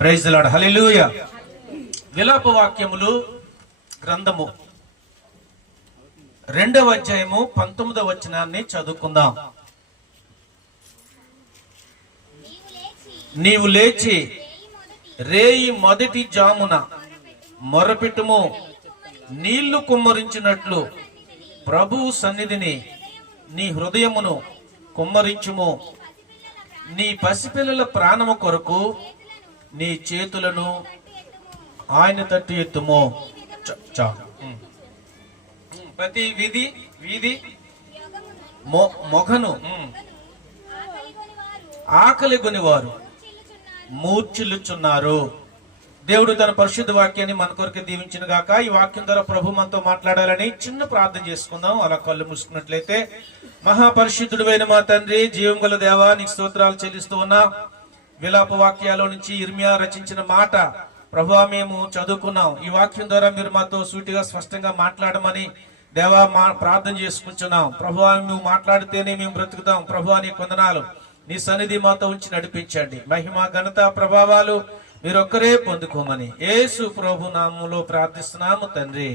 Praise the Lord. Hallelujah. విలాప వాక్యములు గ్రంథము 2వ అధ్యాయము 19వ వచనాన్ని చదువుకుందాం. నీవు లేచి రేయి మొదటి జామున మొరపెట్టుము, నీళ్లు కుమ్మరించినట్లు ప్రభువు సన్నిధిని నీ హృదయమును కుమ్మరించుము. నీ పసిపిల్లల ప్రాణము కొరకు నీ చేతులను ఆయన తట్టు ఎత్తుము. ప్రతి వీధి మొగను ఆకలి కొనివారు మూర్ఛిల్లుచున్నారు. దేవుడు తన పరిశుద్ధ వాక్యాన్ని మన కొరకు దీవించిన గాక. ఈ వాక్యం ద్వారా ప్రభు మనతో మాట్లాడాలని చిన్న ప్రార్థన చేసుకుందాం. అలా కళ్ళు మూసుకున్నట్లయితే, మహాపరిశుద్ధుడైన మా తండ్రి, జీవం గల దేవా, నీకు స్తోత్రాలు చెల్లిస్తూ ఉన్నా. విలాప వాక్యాల నుంచి ఇర్మియా రచించిన మాట ప్రభువా మేము చదువుకున్నాం. ఈ వాక్యం ద్వారా మీరు మాతో సూటిగా స్పష్టంగా మాట్లాడమని దేవా ప్రార్థన చేసుకుంటున్నాం. ప్రభువా నువ్వు మాట్లాడితేనే మేము బ్రతుకుతాం. ప్రభువా నీ వందనాలు. నీ సన్నిధి మాతో ఉంచి నడిపించండి. మహిమ ఘనత ప్రభావాలు మీరొక్కరే పొందుకోమని యేసు ప్రభు నామములో ప్రార్థిస్తున్నాము తండ్రి,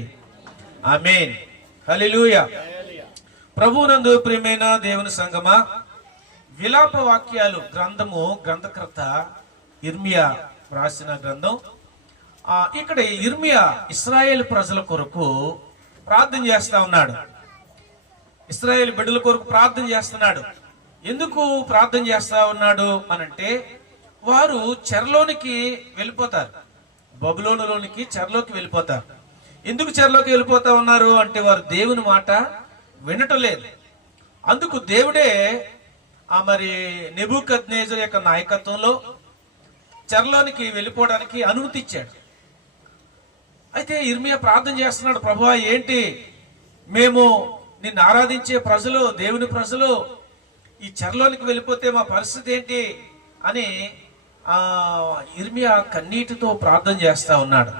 ఆమేన్. హల్లెలూయా. ప్రభువునందు ప్రియమైన దేవుని సంగమా, విలాప వాక్యాలు గ్రంథము గ్రంథకర్త ఇర్మియా రాసిన గ్రంథం. ఇక్కడ ఇర్మియా ఇశ్రాయేలు ప్రజల కొరకు ప్రార్థన చేస్తా ఉన్నాడు. ఇశ్రాయేలు బిడ్డల కొరకు ప్రార్థన చేస్తున్నాడు. ఎందుకు ప్రార్థన చేస్తా ఉన్నాడు అనంటే, వారు చెరలోనికి వెళ్ళిపోతారు. బబులోనులోనికి చెరలోకి వెళ్ళిపోతారు. ఎందుకు చెరలోకి వెళ్ళిపోతా ఉన్నారు అంటే, వారు దేవుని మాట వినటం లేదు. అందుకు దేవుడే మరి నెబుకద్నెజరు యొక్క నాయకత్వంలో చెరలోనికి వెళ్ళిపోవడానికి అనుమతి ఇచ్చాడు. అయితే ఇర్మియా ప్రార్థన చేస్తున్నాడు, ప్రభువా ఏంటి మేము నిన్ను ఆరాధించే ప్రజలు, దేవుని ప్రజలు ఈ చెరలోనికి వెళ్ళిపోతే మా పరిస్థితి ఏంటి అని ఇర్మియా కన్నీటితో ప్రార్థన చేస్తా ఉన్నాడు.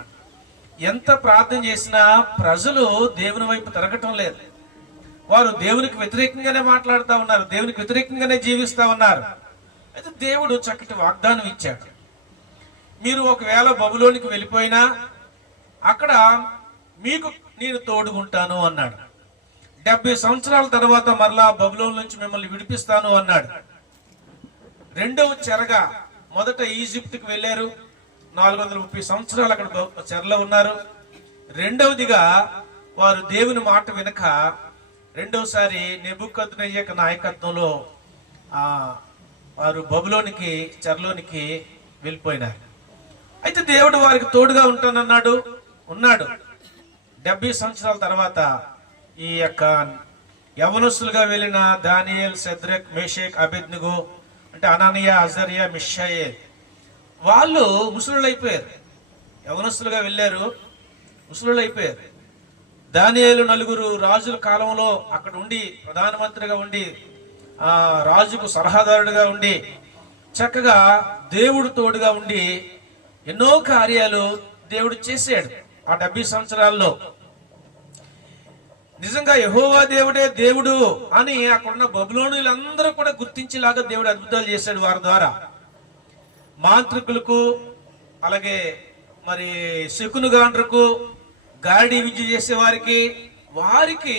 ఎంత ప్రార్థన చేసినా ప్రజలు దేవుని వైపు తిరగటం లేదు. వారు దేవునికి వ్యతిరేకంగానే మాట్లాడుతూ ఉన్నారు, దేవునికి వ్యతిరేకంగానే జీవిస్తా ఉన్నారు. అయితే దేవుడు చక్కటి వాగ్దానం ఇచ్చాడు. మీరు ఒకవేళ బబులోనికి వెళ్ళిపోయినా అక్కడ మీకు నేను తోడుగుంటాను అన్నాడు. 70 సంవత్సరాల తర్వాత మరలా బబులోన్ నుంచి మిమ్మల్ని విడిపిస్తాను అన్నాడు. రెండవ చెరగా మొదట ఈజిప్ట్కి వెళ్ళారు. 430 సంవత్సరాలు అక్కడ చెరలో ఉన్నారు. రెండవదిగా వారు దేవుని మాట వినక రెండవసారి నెబుకద్నెజరు యొక్క నాయకత్వంలో వారు బబులోనికి చెరలోనికి వెళ్ళిపోయినారు. అయితే దేవుడు వారికి తోడుగా ఉంటానన్నాడు, ఉన్నాడు. 70 సంవత్సరాల తర్వాత ఈ యొక్క యవనస్తులుగా వెళ్ళిన దానియేల్, షద్రక్, మేషక్, అబేద్నెగో అంటే అననీయా, అజర్యా, మిషాయేల్ వాళ్ళు ముసలుళ్ళు అయిపోయారు. యవనస్తులుగా వెళ్ళారు, ముసలుళ్ళు అయిపోయారు. దానియేలు 4 రాజుల కాలంలో అక్కడ ఉండి ప్రధానమంత్రిగా ఉండి రాజుకు సలహాదారుడిగా ఉండి చక్కగా దేవుడు తోడుగా ఉండి ఎన్నో కార్యాలు దేవుడు చేశాడు. ఆ 70 సంవత్సరాల్లో నిజంగా యెహోవా దేవుడే దేవుడు అని అక్కడున్న బబులోనులందరూ కూడా గుర్తించేలాగా దేవుడు అద్భుతాలు చేశాడు వారి ద్వారా. మాంత్రికులకు, అలాగే మరి శకునుగాండ్రకు, గారడీ విద్య చేసే వారికి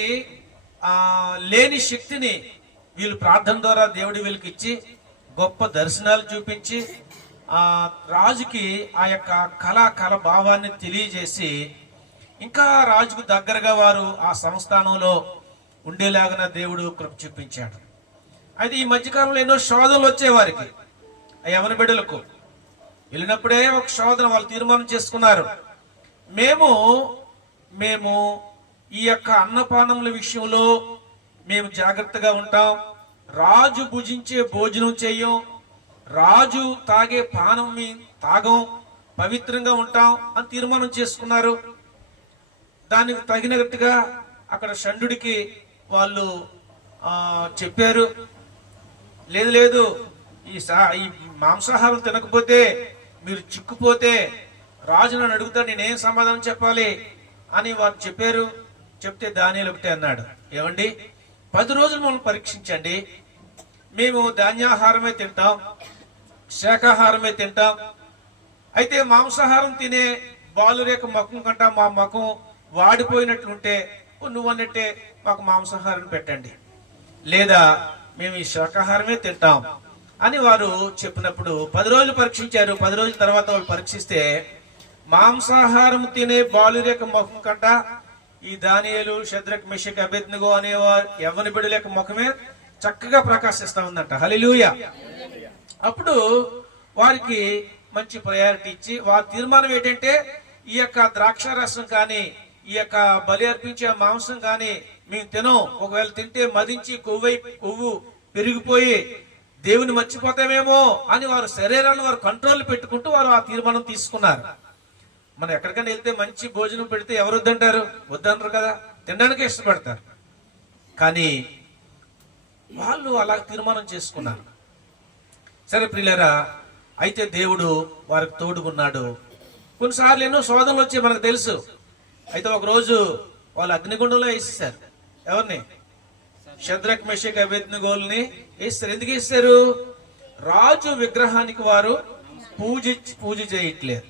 లేని శక్తిని వీళ్ళు ప్రార్థన ద్వారా దేవుడి వీళ్ళకి ఇచ్చి గొప్ప దర్శనాలు చూపించి రాజుకి ఆ యొక్క కళ భావాన్ని తెలియజేసి ఇంకా రాజుకు దగ్గరగా వారు ఆ సంస్థానంలో ఉండేలాగా దేవుడు కృప చూపించాడు. అయితే ఈ మధ్యకాలంలో ఎన్నో శోధనలు వచ్చేవారికి, యవన బిడ్డలకు వెళ్ళినప్పుడే ఒక శోధన వాళ్ళు తీర్మానం చేసుకున్నారు, మేము ఈ యొక్క అన్నపానముల విషయంలో మేము జాగ్రత్తగా ఉంటాం, రాజు భుజించే భోజనం చెయ్యం, రాజు తాగే పానం తాగం, పవిత్రంగా ఉంటాం అని తీర్మానం చేసుకున్నారు. దానికి తగినట్టుగా అక్కడ షండుడికి వాళ్ళు చెప్పారు, లేదు ఈ మాంసాహారం తినకపోతే మీరు చిక్కుపోతే రాజు నన్ను అడుగుతాడు, నేనేం సమాధానం చెప్పాలి అని వారు చెప్పారు. చెప్తే దానియేలు ఒకటే అన్నాడు, ఏమండి 10 రోజులు మమ్మల్ని పరీక్షించండి, మేము ధాన్యాహారమే తింటాం, శాకాహారమే తింటాం, అయితే మాంసాహారం తినే బాలుర యొక్క ముఖం కంట మా ముఖం వాడిపోయినట్లుంటే నువ్వు అన్నట్టే మాకు మాంసాహారం పెట్టండి, లేదా మేము ఈ శాకాహారమే తింటాం అని వారు చెప్పినప్పుడు 10 రోజులు పరీక్షించారు. 10 రోజుల తర్వాత వాళ్ళు పరీక్షిస్తే మాంసాహారం తినే బాలుర యొక్క ముఖం కంట ఈ దానియేలు, షద్రక్, మెషక్, అబేద్నెగో అనేవారు యవ్వన బిడ్డల యొక్క ముఖమే చక్కగా ప్రకాశిస్తా ఉందంట. హల్లెలూయా. అప్పుడు వారికి మంచి ప్రయారిటీ ఇచ్చి వారి తీర్మానం ఏంటంటే ఈ యొక్క ద్రాక్ష రసం కానీ ఈ యొక్క బలి అర్పించే మాంసం కానీ మేము తినం. ఒకవేళ తింటే మదించి కొవ్వు పెరిగిపోయి దేవుని మర్చిపోతామేమో అని వారు శరీరాన్ని వారు కంట్రోల్ పెట్టుకుంటూ వారు ఆ తీర్మానం తీసుకున్నారు. మనం ఎక్కడికైనా వెళ్తే మంచి భోజనం పెడితే ఎవరు వద్దంటారు? వద్దంటారు కదా, తినడానికి ఇష్టపడతారు. కానీ వాళ్ళు అలా తీర్మానం చేసుకున్నారు. సరే ప్రియులారా, అయితే దేవుడు వారికి తోడుకున్నాడు. కొన్నిసార్లు ఎన్నో శోధనలు వచ్చాయి మనకు తెలుసు. అయితే ఒక రోజు వాళ్ళు అగ్నిగుండంలో వేసేసారు. ఎవరిని? షద్రక్, మెషక్, అబేద్నెగోల్ని వేస్తారు. ఎందుకు వేస్తారు? రాజు విగ్రహానికి వారు పూజ చేయట్లేదు.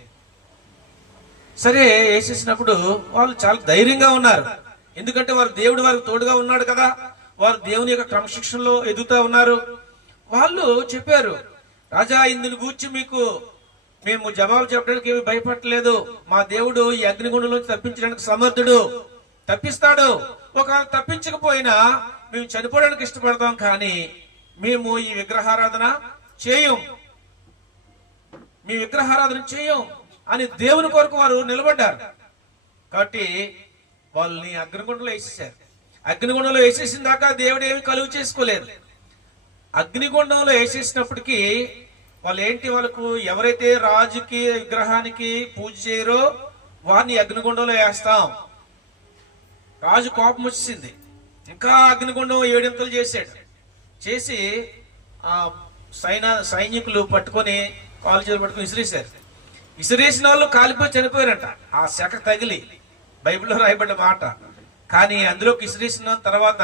సరే వేసేసినప్పుడు వాళ్ళు చాలా ధైర్యంగా ఉన్నారు. ఎందుకంటే వారు దేవుడు వారికి తోడుగా ఉన్నాడు కదా, వారు దేవుని యొక్క క్రమశిక్షణలో ఎదుగుతూ ఉన్నారు. వాళ్ళు చెప్పారు, రాజా ఇందుని గూర్చి మీకు మేము జవాబు చెప్పడానికి ఏమి భయపడలేదు. మా దేవుడు ఈ అగ్నిగుండంలోంచి తప్పించడానికి సమర్థుడు, తప్పిస్తాడు. ఒకవేళ తప్పించకపోయినా మేము చనిపోవడానికి ఇష్టపడతాం, కానీ మేము ఈ విగ్రహారాధన చేయం, మీ విగ్రహారాధన చేయం అని దేవుని కొరకు వారు నిలబడ్డారు. కాబట్టి వాళ్ళని అగ్నిగుండంలో వేసేసారు. అగ్నిగుండంలో వేసేసిన దాకా దేవుడు ఏమి కలుగు చేసుకోలేదు. అగ్నిగుండంలో వేసేసినప్పటికీ వాళ్ళు ఏంటి, వాళ్ళకు ఎవరైతే రాజుకి విగ్రహానికి పూజ చేయరో వారిని అగ్నిగుండంలో వేస్తాం. రాజు కోపం వచ్చింది. ఇంకా అగ్నిగుండం 7 ఇంతలు చేశాడు. చేసి ఆ సైనికులు పట్టుకొని కాలు చేతులు పట్టుకొని విసిరేశారు. విసిరేసిన వాళ్ళు కాలిపోయి చనిపోయారంట, ఆ శాఖ తగిలి. బైబిల్లో రాయబడ్డ మాట. కానీ అందులోకి విసిరేసిన తర్వాత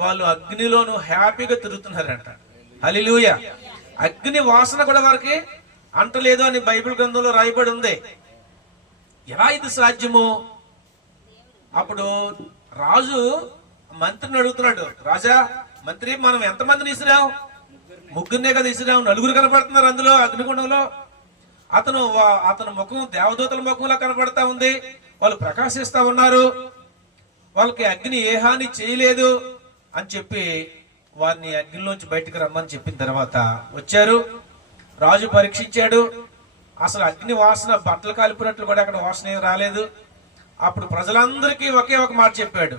వాళ్ళు అగ్నిలోను హ్యాపీగా తిరుగుతున్నారంట. హల్లెలూయా. అగ్ని వాసన కూడా వారికి అంటలేదు అని బైబిల్ గ్రంథంలో రాయబడి ఉంది. ఎలా ఇది సాధ్యము? అప్పుడు రాజు మంత్రిని అడుగుతున్నాడు, రాజా మంత్రి, మనం ఎంతమందిని విసిరాం? 3 కదా విసిరాం, 4 కనపడుతున్నారు అందులో అగ్నిగుండంలో. అతను ముఖం దేవదూతల ముఖంలో కనపడతా ఉంది. వాళ్ళు ప్రకాశిస్తా ఉన్నారు, వాళ్ళకి అగ్ని ఏ హాని చేయలేదు అని చెప్పి వారిని అగ్నిలోంచి బయటకు రమ్మని చెప్పిన తర్వాత వచ్చారు. రాజు పరీక్షించాడు. అసలు అగ్ని వాసన బట్టలు కాలిపోయినట్లు కూడా అక్కడ వాసన ఏం రాలేదు. అప్పుడు ప్రజలందరికీ ఒకే ఒక మాట చెప్పాడు,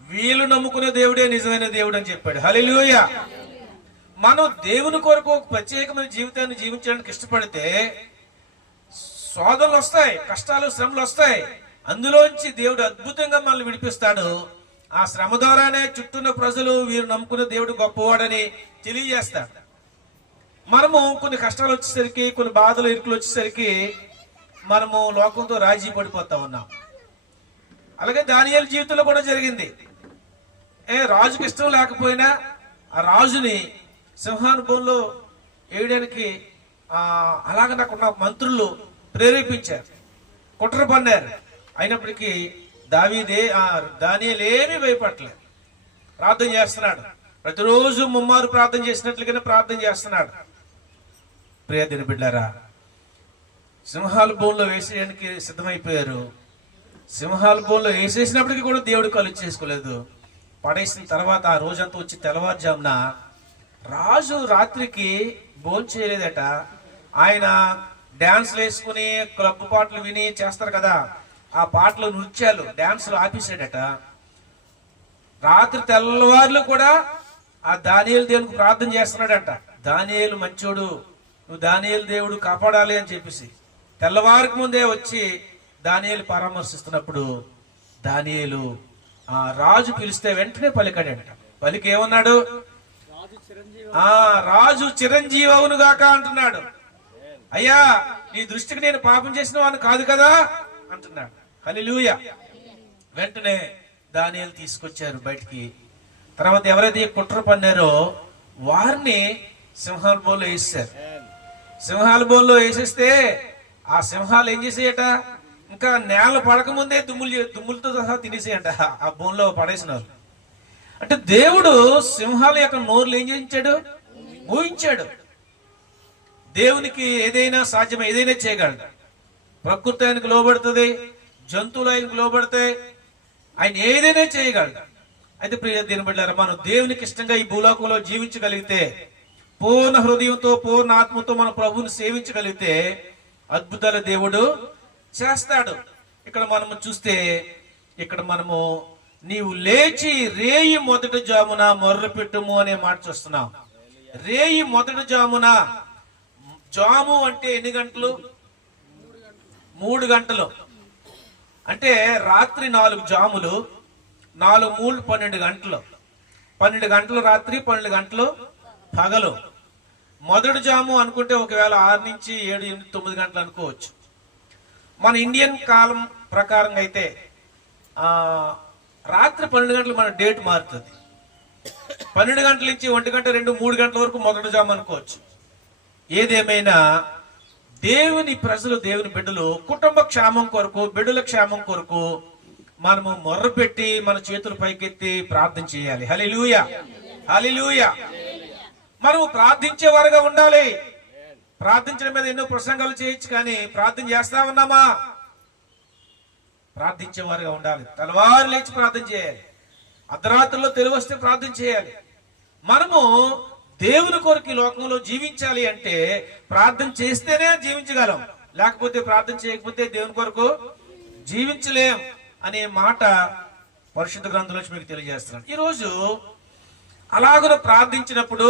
వీళ్ళు నమ్ముకునే దేవుడే నిజమైన దేవుడు అని చెప్పాడు. హల్లెలూయా. మనం దేవుని కొరకు ఒక ప్రత్యేకమైన జీవితాన్ని జీవించడానికి ఇష్టపడితే శోధనలు వస్తాయి, కష్టాలు, శ్రమలు వస్తాయి. అందులోంచి దేవుడు అద్భుతంగా మనల్ని విడిపిస్తాడు. ఆ శ్రమ ద్వారానే చుట్టూన్న ప్రజలు వీరు నమ్ముకున్న దేవుడు గొప్పవాడని తెలియజేస్తాడు. మనము కొన్ని కష్టాలు వచ్చేసరికి, కొన్ని బాధలు, ఇరుకులు వచ్చేసరికి మనము లోకంతో రాజీ పడిపోతా ఉన్నాం. అలాగే దానియేలు జీవితంలో కూడా జరిగింది. రాజుకి ఇష్టం లేకపోయినా ఆ రాజుని సింహానుభవంలో వేయడానికి అలాగ నాకున్న మంత్రులు ప్రేరేపించారు, కుట్ర పన్నారు. అయినప్పటికీ దానియేలు ఏమీ భయపడలేదు. ప్రార్థన చేస్తున్నాడు. ప్రతిరోజు ముమ్మారు ప్రార్థన చేసినట్లుగానే ప్రార్థన చేస్తున్నాడు. ప్రియ దేవుని బిడ్డలారా, సింహాల బోన్లో వేసేయడానికి సిద్ధమైపోయారు. సింహాల బోన్లో వేసేసినప్పటికీ కూడా దేవుడు కలుగు చేసుకోలేదు. పడేసిన తర్వాత ఆ రోజంతా వచ్చి తెల్లవారుజామున రాజు రాత్రికి భోజనం చేయలేదట. ఆయన డాన్స్లు వేసుకుని క్లబ్ పాటలు విని చేస్తారు కదా, ఆ పాటలు, నృత్యాలు, డాన్సులు ఆపేసాడట. రాత్రి తెల్లవారులు కూడా ఆ దానియేలు దేవునికి ప్రార్థన చేస్తున్నాడంట. దానియేలు మంచోడు, నువ్వు దానియేలు దేవుడు కాపాడాలి అని చెప్పేసి తెల్లవారికి ముందే వచ్చి దానియేలు పరామర్శిస్తున్నప్పుడు దానియేలు ఆ రాజు పిలిస్తే వెంటనే పలికాడంట. పలికి ఏమన్నాడు? రాజు చిరంజీవి అవును గాక అంటున్నాడు. అయ్యా, నీ దృష్టికి నేను పాపం చేసిన వాడిని కాదు కదా అంటున్నాడు. హల్లెలూయా. వెంటనే దానియేలు తీసుకొచ్చారు బయటికి. తర్వాత ఎవరైతే కుట్ర పన్నారో వారిని సింహాల బోన్లో వేసారు. సింహాల బోన్లో వేసేస్తే ఆ సింహాలు ఏం చేసేయట, ఇంకా నేల పడకముందే దుమ్ములతో సహా తినేసేయంట ఆ బోన్లో పడేసినారు. అంటే దేవుడు సింహాల యొక్క నోర్లు ఏం చేయించాడు, ఊహించాడు. దేవునికి ఏదైనా సాధ్యం, ఏదైనా చేయగలడు. ప్రకృతి ఆయనకు లోబడుతుంది, జంతువులు ఆయనకు లోబడతాయి, ఆయన ఏదైనా చేయగలడు. అయితే ప్రియ దీని బిడ్డలారా, మనం దేవునికి ఇష్టంగా ఈ భూలోకంలో జీవించగలిగితే, పూర్ణ హృదయంతో పూర్ణ ఆత్మతో మన ప్రభువుని సేవించగలిగితే అద్భుతాల దేవుడు చేస్తాడు. ఇక్కడ మనము చూస్తే, ఇక్కడ మనము నీవు లేచి రేయి మొదటి జామున మొర్ర పెట్టుము అనే మాట చూస్తున్నాం. రేయి మొదటి జామున, జాము అంటే ఎన్ని గంటలు? 3 గంటలు. అంటే రాత్రి 4 జాములు, 4 3 12 గంటలు. 12 గంటలు రాత్రి, 12 గంటలు పగలు. మొదటి జాము అనుకుంటే ఒకవేళ 6 నుంచి 7 8 9 గంటలు అనుకోవచ్చు. మన ఇండియన్ కాలం ప్రకారం అయితే రాత్రి 12 గంటలు మన డేట్ మారుతుంది. 12 గంటల నుంచి 1 గంట 2 3 గంటల వరకు మొదటి జాము అనుకోవచ్చు. ఏదేమైనా దేవుని ప్రజలు, దేవుని బిడ్డలు కుటుంబ క్షేమం కొరకు, బిడ్డల క్షేమం కొరకు మనము మొర్ర పెట్టి మన చేతులు పైకెత్తి ప్రార్థన చేయాలి. హల్లెలూయా, హల్లెలూయా. మనము ప్రార్థించేవారుగా ఉండాలి. ప్రార్థించడం మీద ఎన్నో ప్రసంగాలు చేయొచ్చు, కానీ ప్రార్థన చేస్తా ఉన్నామా? ప్రార్థించేవారుగా ఉండాలి. తెల్లవారు లేచి ప్రార్థన చేయాలి. అర్ధరాత్రుల్లో తెలివి వస్తే ప్రార్థన చేయాలి. మనము దేవుని కొరకు ఈ లోకంలో జీవించాలి అంటే ప్రార్థన చేస్తేనే జీవించగలం, లేకపోతే ప్రార్థన చేయకపోతే దేవుని కొరకు జీవించలేం అనే మాట పరిశుద్ధ గ్రంథంలో మీకు తెలియజేస్తున్నాను. ఈరోజు అలాగ ప్రార్థించినప్పుడు,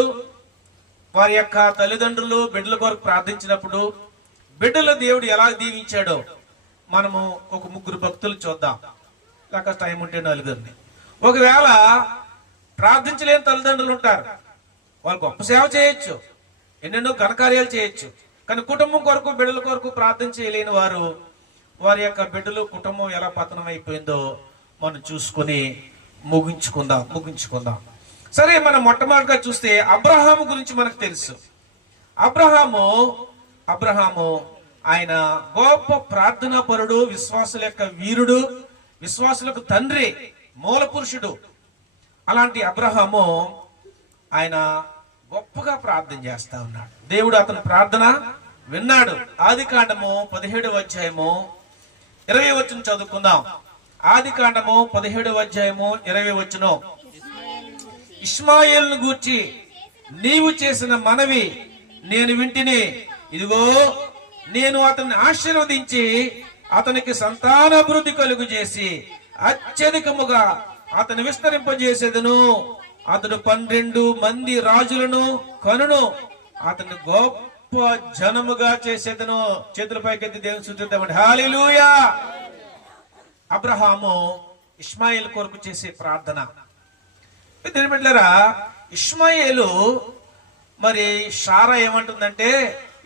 వారి యొక్క తల్లిదండ్రులు బిడ్డల కొరకు ప్రార్థించినప్పుడు బిడ్డలు దేవుడు ఎలా దీవించాడో మనము ఒక 3 భక్తులు చూద్దాం, లేక టైం ఉంటే 4. ఒకవేళ ప్రార్థించలేని తల్లిదండ్రులు ఉంటారు, వాళ్ళు గొప్ప సేవ చేయొచ్చు, ఎన్నెన్నో ఘనకార్యాలు చేయొచ్చు, కానీ కుటుంబం కొరకు బిడ్డల కొరకు ప్రార్థన చేయలేని వారు, వారి యొక్క బిడ్డలు కుటుంబం ఎలా పతనం అయిపోయిందో మనం చూసుకుని ముగించుకుందాం. సరే, మనం మొట్టమొదటిగా చూస్తే అబ్రహాము గురించి మనకు తెలుసు. అబ్రహాము ఆయన గొప్ప ప్రార్థనా పరుడు, విశ్వాసుల యొక్క వీరుడు, విశ్వాసులకు తండ్రి, మూల పురుషుడు. అలాంటి అబ్రహాము ఆయన గొప్పగా ప్రార్థన చేస్తా ఉన్నాడు. దేవుడు అతని ప్రార్థన విన్నాడు. ఆదికాండము 17వ అధ్యాయము 20వ వచనం చదువుకుందాం. ఆదికాండము 17వ అధ్యాయము 20వ వచనం. ఇష్మాయేలును గూర్చి నీవు చేసిన మనవి నేను వింటిని, ఇదిగో నేను అతన్ని ఆశీర్వదించి అతనికి సంతానాభివృద్ధి కలుగు చేసి అత్యధికముగా అతను విస్తరింపజేసేదను. అతడు 12 మంది రాజులను కనును, అతను గొప్ప జనముగా చేసేదను. చేతుల పైకెత్తి దేవుని స్తుతిద్దామండి. హల్లెలూయా. అబ్రహాము ఇష్మాయేలు కొరకు చేసే ప్రార్థన. బిడ్డలారా, ఇష్మాయేలు మరి షారా ఏమంటుందంటే,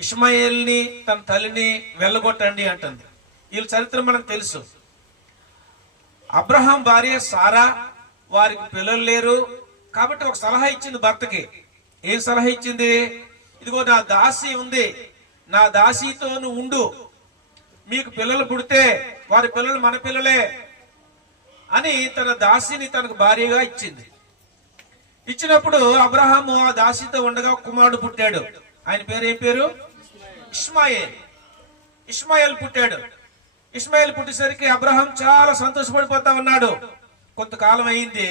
ఇష్మాయేల్ని తన తల్లిని వెళ్ళగొట్టండి అంటుంది. వీళ్ళ చరిత్ర మనకు తెలుసు. అబ్రహాం భార్య సారా, వారికి పిల్లలు లేరు కాబట్టి ఒక సలహా ఇచ్చింది భర్తకి. ఏం సలహా ఇచ్చింది? ఇదిగో నా దాసి ఉంది, నా దాసితో నువ్వు ఉండు, మీకు పిల్లలు పుడితే వారి పిల్లలు మన పిల్లలే అని తన దాసిని తనకు భార్యగా ఇచ్చింది. ఇచ్చినప్పుడు అబ్రహాము ఆ దాసితో ఉండగా కుమారుడు పుట్టాడు. ఆయన పేరు ఏం పేరు? ఇష్మాయేల్ పుట్టాడు. ఇష్మాయేల్ పుట్టేసరికి అబ్రహాం చాలా సంతోషపడిపోతా ఉన్నాడు. కొంతకాలం అయింది.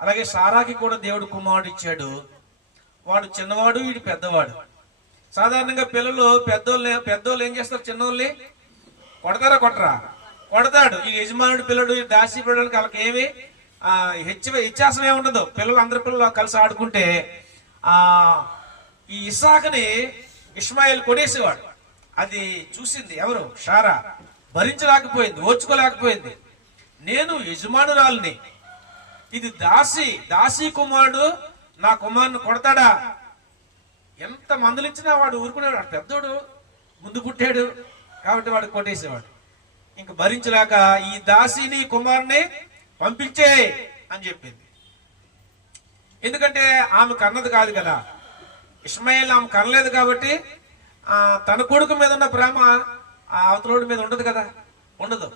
అలాగే సారాకి కూడా దేవుడు కుమారుడు ఇచ్చాడు. వాడు చిన్నవాడు, వీడు పెద్దవాడు. సాధారణంగా పిల్లలు పెద్దోళ్ళు ఏం చేస్తారు? చిన్నోళ్ళని కొడతారా? కొడతాడు. ఈ యజమానుడి పిల్లడు, ఈ దాసి పిల్లలకి వాళ్ళకి ఏమి వ్యత్యాసం ఏమి ఉండదు. అందరి పిల్లలు కలిసి ఆడుకుంటే ఈ ఇస్సాకుని ఇష్మాయేల్ కొనేసేవాడు. అది చూసింది ఎవరు? షారా. భరించలేకపోయింది, ఓర్చుకోలేకపోయింది. నేను యజమానురాలిని, ఇది దాసి కుమారుడు నా కుమారుని కొడతాడా? ఎంత మందలించినా వాడు ఊరుకునేవాడు. పెద్దోడు, ముందు పుట్టాడు కాబట్టి వాడు కొట్టేసేవాడు. ఇంక భరించలేక ఈ దాసిని కుమారుని పంపించే అని చెప్పింది. ఎందుకంటే ఆమె కన్నది కాదు కదా, ఇష్మాయేల్ ఆమె కనలేదు కాబట్టి తన కొడుకు మీద ఉన్న ప్రేమ ఆ అవతలోడి మీద ఉండదు కదా, ఉండదు.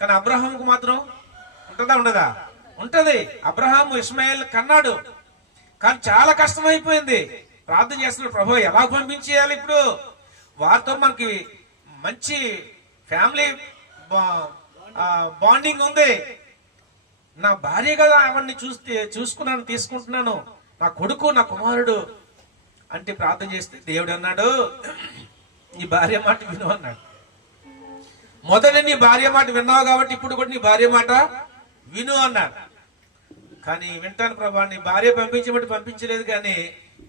కానీ అబ్రహాంకు మాత్రం ఉంటుందా ఉండదా? ఉంటది. అబ్రహాము ఇస్మాయిల్ కన్నాడు, కానీ చాలా కష్టమైపోయింది. ప్రార్థన చేస్తున్నాడు, ప్రభు ఎలా పంపించేయాలి ఇప్పుడు, వారితో మనకి మంచి ఫ్యామిలీ బాండింగ్ ఉంది, నా భార్య కదా అవన్నీ చూసుకున్నాను తీసుకుంటున్నాను, నా కొడుకు నా కుమారుడు అంటే ప్రార్థన చేస్తే దేవుడు అన్నాడు, నీ భార్య మాట విను అన్నాడు. మొదట నీ భార్య మాట విన్నావు కాబట్టి ఇప్పుడు కూడా నీ భార్య మాట విను అన్నాడు. కానీ వింటాను ప్రభా, నీ భార్య పంపించమంటే పంపించలేదు, కానీ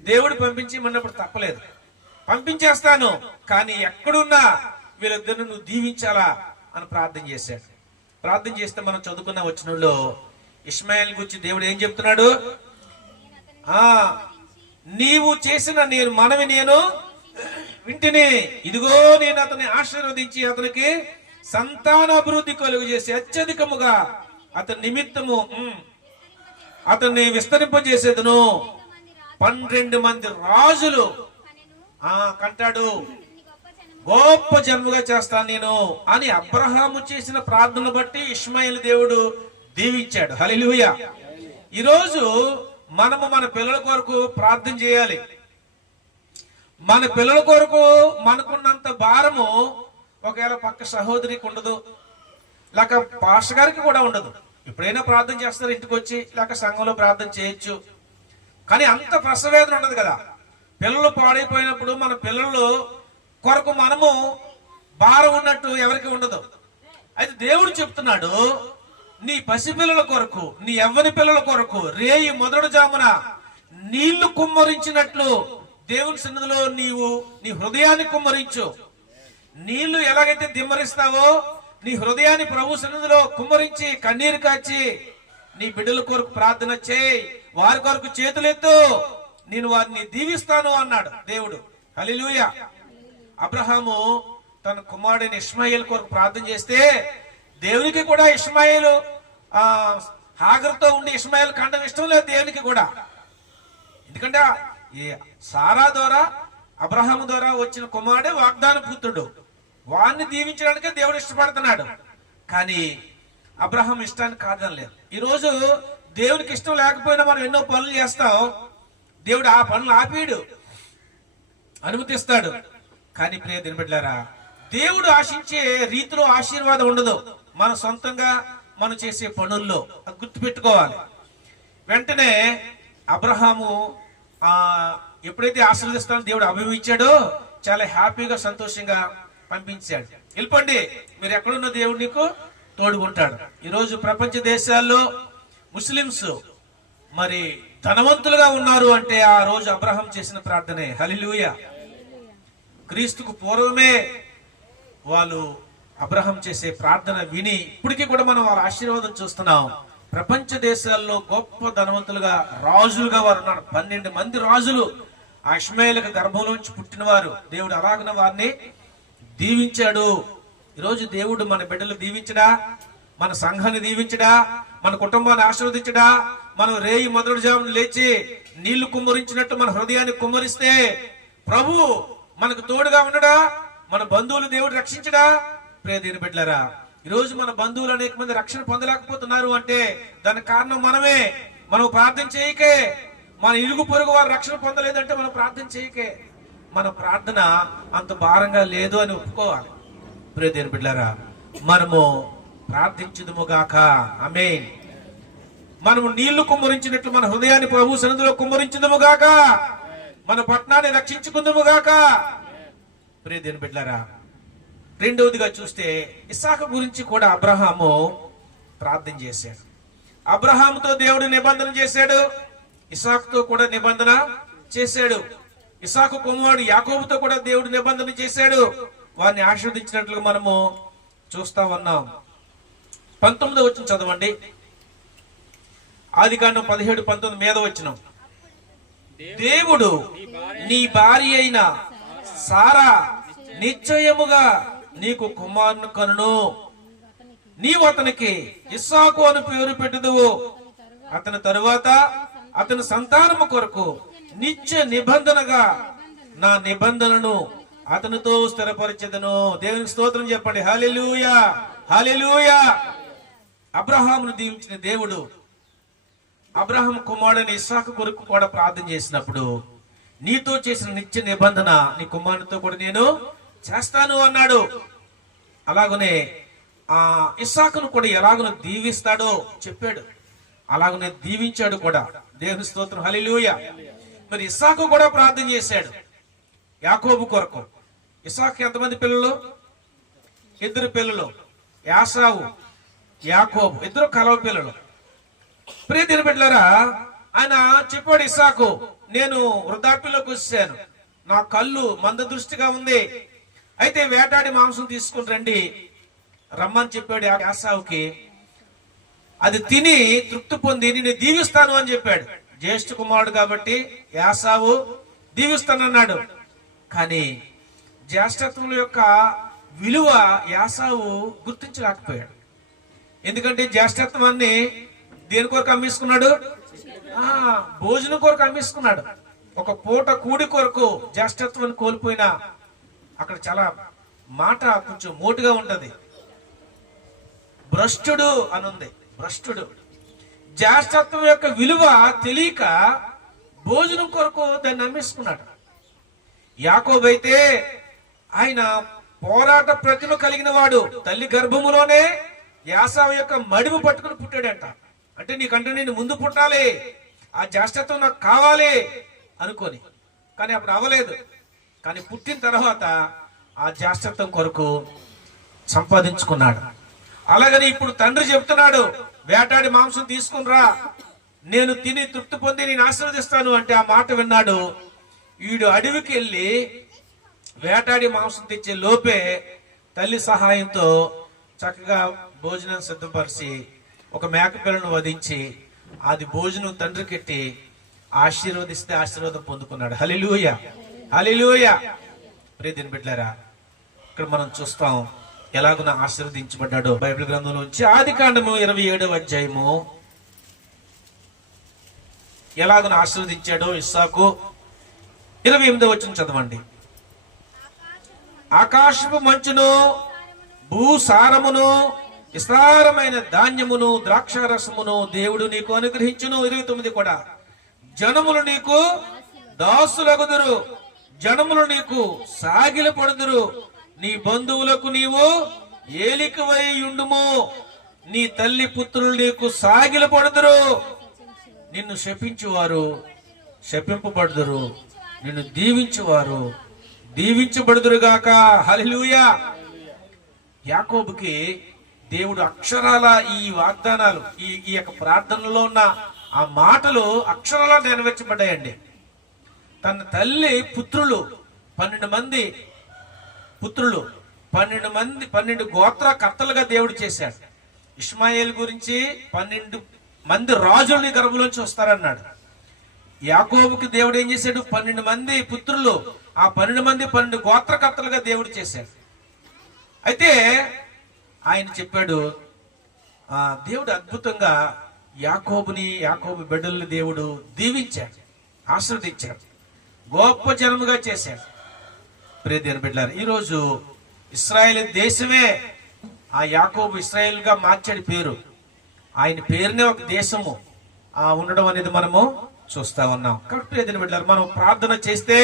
దేవుడు పంపించమన్నప్పుడు తప్పలేదు, పంపించేస్తాను, కానీ ఎక్కడున్నా వీళ్ళిద్దరిని నువ్వు దీవించాలా అని ప్రార్థన చేశాడు. ప్రార్థన చేస్తే మనం చదువుకున్న వచనంలో ఇష్మాయేల్ గురించి దేవుడు ఏం చెప్తున్నాడు, నీవు చేసిన మనవి నేను వింటిని, ఇదిగో నేను అతన్ని ఆశీర్వదించి అతనికి సంతాన అభివృద్ధి కలుగు చేసి అత్యధికముగా అతని నిమిత్తము అతన్ని విస్తరింపజేసేదను, 12 మంది రాజులు కంటాడు, గొప్ప జన్మగా చేస్తాను నేను అని అబ్రహాము చేసిన ప్రార్థనలు బట్టి ఇష్మాయేలు దేవుడు దీవించాడు. హల్లెలూయా. ఈరోజు మనము మన పిల్లల కొరకు ప్రార్థన చేయాలి. మన పిల్లల కొరకు మనకున్నంత భారము ఒకవేళ పక్క సహోదరికి ఉండదు, లేక పాస్టర్ గారికి కూడా ఉండదు. ఎప్పుడైనా ప్రార్థన చేస్తారు ఇంటికి వచ్చి, లేక సంఘంలో ప్రార్థన చేయొచ్చు, కానీ అంత ప్రసవేదన ఉండదు కదా. పిల్లలు పాడైపోయినప్పుడు మన పిల్లలు కొరకు మనము భారం ఉన్నట్టు ఎవరికి ఉండదు. అయితే దేవుడు చెప్తున్నాడు, నీ పసిపిల్లల కొరకు, నీ యవ్వని పిల్లల కొరకు రేయి మొదటి జామున నీళ్లు కుమ్మరించినట్లు దేవుని సన్నిధిలో నీవు నీ హృదయాన్ని కుమ్మరించు. నీళ్లు ఎలాగైతే దిమ్మరిస్తావో నీ హృదయాన్ని ప్రభు సన్నిధిలో కుమ్మరించి కన్నీరు కాచి నీ బిడ్డల కొరకు ప్రార్థన చేయి, వారి కొరకు చేతులెత్తు, నేను వారిని దీవిస్తాను అన్నాడు దేవుడు. హల్లెలూయా. అబ్రహాము తన కుమారుడైన ఇష్మాయేలు కొరకు ప్రార్థన చేస్తే దేవునికి కూడా ఇష్మాయేలు హాగరుతో ఉండి ఇష్మాయేలు కండం ఇష్టం లేదు దేవునికి కూడా. ఎందుకంటే సారా ద్వారా అబ్రహాము ద్వారా వచ్చిన కుమారుడే వాగ్దాన పుత్రుడు, వారిని దీవించడానికే దేవుడు ఇష్టపడుతున్నాడు. కానీ అబ్రహాం ఇష్టాన్ని కాదనలేదు. ఈరోజు దేవునికి ఇష్టం లేకపోయినా మనం ఎన్నో పనులు చేస్తాం, దేవుడు ఆ పనులు ఆపేడు, అనుమతిస్తాడు. కానీ ప్రియ దినబిడ్డలారా, దేవుడు ఆశించే రీతిలో ఆశీర్వాదం ఉండదు మన సొంతంగా మనం చేసే పనుల్లో, అది గుర్తుపెట్టుకోవాలి. వెంటనే అబ్రహాము ఎప్పుడైతే ఆశీర్వదిస్తానో దేవుడు అభిమించాడో చాలా హ్యాపీగా సంతోషంగా పంపించాడు. వెళ్ళిపోండి, మీరు ఎక్కడున్న దేవుడు నీకు తోడుకుంటాడు. ఈరోజు ప్రపంచ దేశాల్లో ముస్లిమ్స్ మరి ధనవంతులుగా ఉన్నారు అంటే ఆ రోజు అబ్రహాం చేసిన ప్రార్థనే. హల్లెలూయా. క్రీస్తుకు పూర్వమే వాళ్ళు అబ్రహాం చేసే ప్రార్థన విని ఇప్పటికీ కూడా మనం వాళ్ళ ఆశీర్వాదం చూస్తున్నాం. ప్రపంచ దేశాల్లో గొప్ప ధనవంతులుగా రాజులుగా వారు ఉన్నారు. 12 మంది రాజులు ఆ ఇష్మాయేలుకు గర్భంలోంచి పుట్టిన వారు. దేవుడు అలాగన వారిని దీవించాడు. ఈరోజు దేవుడు మన బిడ్డలు దీవించడా, మన సంఘాన్ని దీవించడా, మన కుటుంబాన్ని ఆశీర్వదించడా, మనం రేయి మొదటి జామున లేచి నీళ్లు కుమ్మరించినట్టు మన హృదయాన్ని కుమ్మరిస్తే ప్రభు మనకు తోడుగా ఉండడా, మన బంధువులు దేవుడు రక్షించడా. ప్రియ దేవుని బిడ్డలారా, ఈరోజు మన బంధువులు అనేక మంది రక్షణ పొందలేకపోతున్నారు అంటే దానికి కారణం మనమే. మనం ప్రార్థన చేయకే. మన ఇరుగు పొరుగు వారు రక్షణ పొందలేదంటే మనం ప్రార్థన చేయకే. మన ప్రార్థన అంత భారంగా లేదు అని ఒప్పుకోవాలి. ప్రియ దేవుని బిడ్డలారా, మనము ప్రార్థించుదుముగాక. ఆమేన్. మనము నీళ్లు కుమ్మరించినట్లు మన హృదయాన్ని ప్రభు సన్నిధిలో కుమ్మరించుదుముగాక, మన పట్టణాన్ని రక్షించుకుందుముగాక. ప్రియ దేవుని బిడ్డలారా, రెండవదిగా చూస్తే ఇస్సాకు గురించి కూడా అబ్రహాము ప్రార్థన చేశాడు. అబ్రహాముతో దేవుడు నిబంధన చేశాడు, ఇస్సాకుతో కూడా నిబంధన చేశాడు. ఇస్సాకు కుమారుడు యాకోబుతో కూడా దేవుడు నిబంధన చేశాడు. వారిని ఆశీర్వదించినట్లుగా మనము చూస్తా ఉన్నాం. 19వ వచనం చదవండి. ఆదికాండం 17:19 మీద వచనం. దేవుడు నీ భార్య అయిన సారా నిశ్చయముగా నీకు కుమారుని కనును, నీవు అతనికి ఇస్సాకు అని పేరు పెట్టుదువు, అతని తరువాత అతని సంతానము కొరకు నిత్య నిబంధనగా నా నిబంధనను అతనితో స్థిరపరిచెదను. దేవునికి స్తోత్రం చెప్పండి. హల్లెలూయా, హల్లెలూయా. అబ్రహామును దీవించిన దేవుడు అబ్రహాం కుమారుడైన ఇస్సాకు కొరకు కూడా ప్రార్థన చేసినప్పుడు, నీతో చేసిన నిత్య నిబంధన నీ కుమారునితో కూడా నేను చేస్తాను అన్నాడు. అలాగనే ఆ ఇస్సాకును కూడా ఎలాగను దీవిస్తాడో చెప్పాడు. అలాగనే దీవించాడు కూడా. దేవుని స్తోత్రం, హల్లెలూయా. మరి ఇస్సాకు కూడా ప్రార్థన చేశాడు యాకోబు కొరకు. ఇస్సాకు ఎంతమంది పిల్లలు? 2 పిల్లలు, యాసావు, యాకోబు, 2 కలవ పిల్లలు. ప్రియ దేవుని బిడ్డలారా, ఆయన చెప్పాడు ఇస్సాకు, నేను వృద్ధాప్యంలోకి వచ్చాను, నా కళ్ళు మంద దృష్టిగా ఉంది, అయితే వేటాడి మాంసం తీసుకుని రండి రమ్మని చెప్పాడు యాసావుకి. అది తిని తృప్తి పొంది నేను దీవిస్తాను అని చెప్పాడు. జ్యేష్ఠ కుమారుడు కాబట్టి యాసావు దీవిస్తానన్నాడు. కానీ జ్యేష్ఠత్వం యొక్క విలువ యాసావు గుర్తించలేకపోయాడు. ఎందుకంటే జ్యేష్ఠత్వాన్ని దేని కొరకు అమ్మేసుకున్నాడు? భోజనం కొరకు అమ్మేసుకున్నాడు. ఒక పూట కూడి కొరకు జ్యేష్ఠత్వాన్ని కోల్పోయినా, అక్కడ చాలా మాట కొంచెం మోటుగా ఉంటది, భ్రష్టుడు అనుంది. భ్రష్టుడు జ్యేష్ఠత్వం యొక్క విలువ తెలియక భోజనం కొరకు దాన్ని అమ్మేసుకున్నాడు. యాకోబు అయితే ఆయన పోరాట ప్రతిమ కలిగిన వాడు. తల్లి గర్భములోనే యాసావు యొక్క మడిము పట్టుకుని పుట్టాడంట. అంటే నీకంటే నేను ముందు పుట్టాలి, ఆ జ్యేష్ఠత్వం నాకు కావాలి అనుకొని. కానీ అప్పుడు అవ్వలేదు. కానీ పుట్టిన తర్వాత ఆ జ్యేష్ఠత్వం కొరకు సంపాదించుకున్నాడు. అలాగని ఇప్పుడు తండ్రి చెప్తున్నాడు, వేటాడి మాంసం తీసుకునిరా, నేను తిని తృప్తి పొంది నేను ఆశీర్వదిస్తాను అంటే ఆ మాట విన్నాడు. వీడు అడవికి వెళ్ళి వేటాడి మాంసం తెచ్చే లోపే తల్లి సహాయంతో చక్కగా భోజనం సిద్ధపరిచి ఒక మేకపిల్లను వధించి అది భోజనం తండ్రికెట్టి ఆశీర్వదిస్తే ఆశీర్వాదం పొందుకున్నాడు. హల్లెలూయా, హల్లెలూయా. ప్రియమైన బిడ్డలారా, ఇక్కడ మనం చూస్తాం ఎలాగున ఆశీర్వదించబడ్డాడో బైబిల్ గ్రంథంలోంచి. ఆదికాండము 27వ అధ్యాయము ఎలాగున ఆశీర్వదించాడో ఇస్సాకు. 28వ వచనం చదవండి. ఆకాశపు మంచును, భూసారమును, విస్తారమైన ధాన్యమును, ద్రాక్షారసమును దేవుడు నీకు అనుగ్రహించును. 29 కూడా. జనములు నీకు దాసులగుదురు, జనములు నీకు సాగిల పడుదురు, నీ బంధువులకు నీవు ఏలికవై ఉండుము, నీ తల్లి పుత్రులు నీకు సాగిల పడుదురు. నిన్ను శపించువారు శపింపబడుదురు, నిన్ను దీవించువారు దీవించబడుదురుగాక. హల్లెలూయా. యాకోబుకి దేవుడు అక్షరాల ఈ వాగ్దానాలు, ఈ యొక్క ప్రార్థనలో ఉన్న ఆ మాటలు అక్షరాల నెరవేర్చబడ్డాయండి. తన తల్లి పుత్రులు 12 మంది పుత్రులు, 12 గోత్ర కర్తలుగా దేవుడు చేశాడు. ఇష్మాయేల్ గురించి 12 మంది రాజుల్ని గర్భంలోంచి వస్తారన్నాడు. యాకోబుకి దేవుడు ఏం చేశాడు? 12 మంది పుత్రులు, ఆ 12 మంది 12 గోత్రకర్తలుగా దేవుడు చేశాడు. అయితే ఆయన చెప్పాడు, దేవుడు అద్భుతంగా యాకోబు బిడ్డల్ని దేవుడు దీవించాడు, ఆశీర్వదించాడు, గొప్ప జనముగా చేశాడు. ప్రియమైన బిడ్డలారా, ఈరోజు ఇశ్రాయేలు దేశమే ఆ యాకోబు ఇశ్రాయేల్ గా మార్చాడు పేరు. ఆయన పేరునే ఒక దేశము ఉండడం అనేది మనము చూస్తా ఉన్నాం. కాబట్టి ప్రియమైన బిడ్డలారా, మనం ప్రార్థన చేస్తే